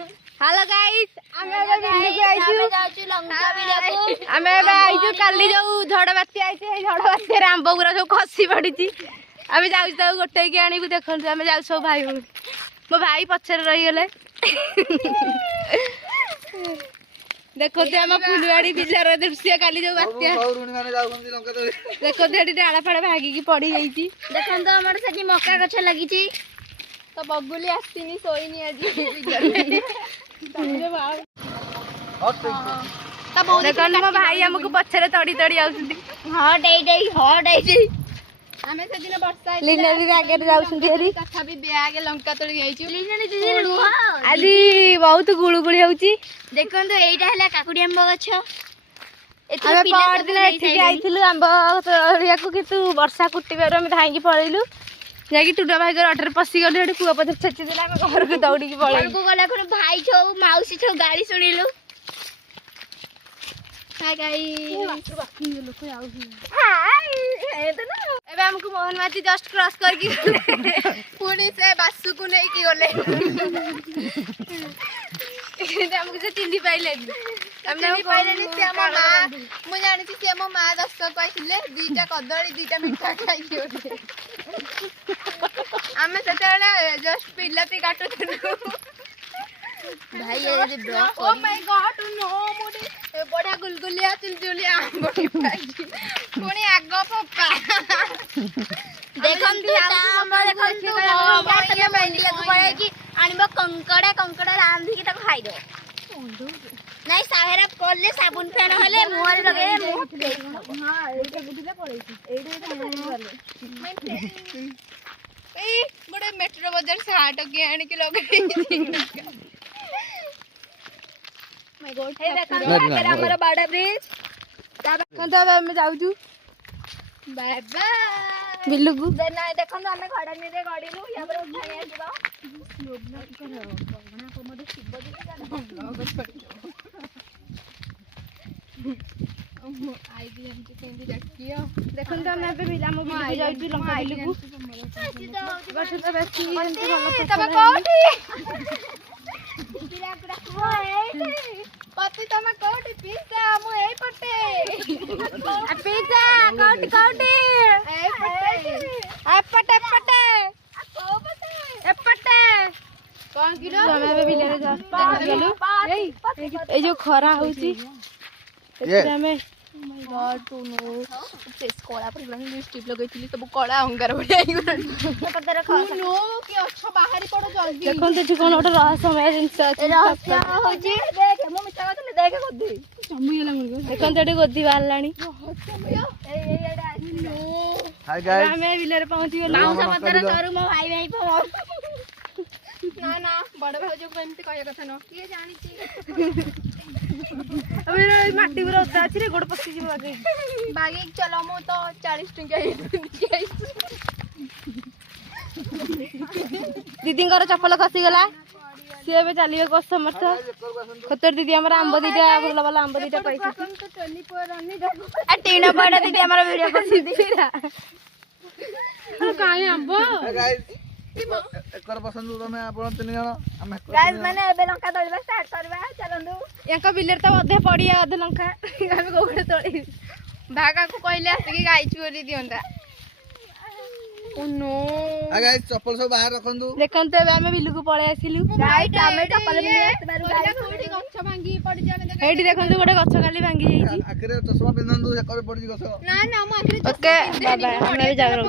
hello guys आमे आइछु काली जो झड़ बात्या आइछे हे झड़ बात्या रे आंब गुरा सब खसी पड़ी आमे जाउ त गोटे के आनी देखन आमे जाउ सब भाई मो भाई पछर रही गेले देखो ते हम फुलवाड़ी बिचार दृश्य काली जो बात्या देखो ते डाला फाड़ा भागी की पड़ी जाईची देखन तो हमर सजी मक्का गछ लागी छी तो बबुली आस्तिनी सोईनी आज देखो मो भाई हमको पछरे तड़ी तड़ी आउछंती हां डेई हमें से दिन वर्षा लीना दीदी आगे जाउछंती हरी कथा भी बैग लंका तोड़ी जाईछु लीना दीदी आली बहुत गुळुगुळी होउची देखन तो एइटा हला काकुडी आंब गछ एतो पिला दिन एठी आइथिलु आंब तोड़िया को कितु वर्षा कुटिबार हम धाई की पळेलु जाकी टुडा भाई घर अटर पसी गले एठी कुआ पथर छची देला हम घर को दौड़ी की पळे घर को गला कोन भाई छौ माउसी छौ गाड़ी सुनिलु हाय गाइस बाकी लोग आउ हाय ए त ना एबे हमको मोहन माची जस्ट क्रॉस करके पुणी से बासु को नहीं की गले हमको से चिन्ही पाइले हमने पाइले नि से हम मां मु जानि छी से हम मां 10 पाइले दुईटा कदली दुईटा मिठा खाई गेले हमें सेतेले जस्ट पिल्ला पे काटो भाई ये जे ब्लॉक ओ माय गॉड नो मोडे बड़ा गुलगुलिया चुलचुलिया बड़ी भाई कोनी आगो पप्पा देखन तू हम देखन तू ये बैंडिया को पड़े कि आनिबो कंकड़ा रांधी की तक खाई दो नहीं साहेरा पड़ले साबुन फेन हले मुहर लगे हां एटा बुझले पड़े एटा हमरे ए बड़े मेट्रो बाजार से आटो के आने के लगे माय गॉड हे देखा हमरा बाडा ब्रिज कंदा हम जाऊ छु बाय बाय बिल्लू गु ना देखन हमें घड़ा में रे गाड़ी नु या पर उठाई आइबा लोबना कर भगवान को मदे शिव जी का आई भी हमके केंदी रखियो देखन तो हमें पे मिला मो बिल्लू जाऊ छु लंका बिल्लू गु बस तो बेसी हमके भलो तब कोठी पिला पुरा होए पति तमे कोठी पिसा मु एई पटे आ पिसा कोठी ए पटे आ को पटे ए पटे कोन किलो हमें पे बिले जा चलो ए जो खरा होची एते हमें माय गॉड टू नो फेस कोला पर लिपस्टिक लगैथिली सब कोला अंगार बढिया आई गला पतर खा नो कि अच्छा बाहरी पड़ो जल्दी देखन तो कोन ओटा रहस्यमय जिंस रहस्य होची देख मु मिटा गथले देख गद्दी समु गेला मुर्गो देखन तो गद्दी बाहरलानी रहस्यमय ए एडा नो हाय गाइस हमें विलर पहुंची गेला नाउ सब पतर करू मो भाई ना ना बड़ भाई जो केमती कहया कथा न के जानि छी अबे माटी पूरा उता अछि रे गोड़ पसी जी बागे चलो मो तो 40 टंका दीदी चप्पल खसी गला सी ए चलिए को समर्थ खतर दीदी हमारा आंब दीटा भला भला आंब दीटा पैसा टीना पड़ा दीदी हमारा वीडियो पसी दी काई आंब एकर पसंद तो मैं आपण तीन जण हम गाइस माने एबे लंका तोड़बा स्टार्ट करबा चलंदु याका बिलेर त अधे पड़िया अधे लंका हम गोगड़े तोड़ी भागा को कहले आसे कि गाई चोरी दियंदा ओ नो आ गाइस चप्पल सब बाहर रखंदु देखंते एबे हम बिल्लू को पळे आसिलु गाइस हमें चप्पल में आसे बारू गाइस कोठी गछ भांगी पड़ी जाने हेडी देखंतु गोटे गछ खाली भांगी जाईची आखिरे चश्मा पिनंदु एकर पड़ी गछ ना ना हम आखिरे ओके बाय बाय हम भी जागरो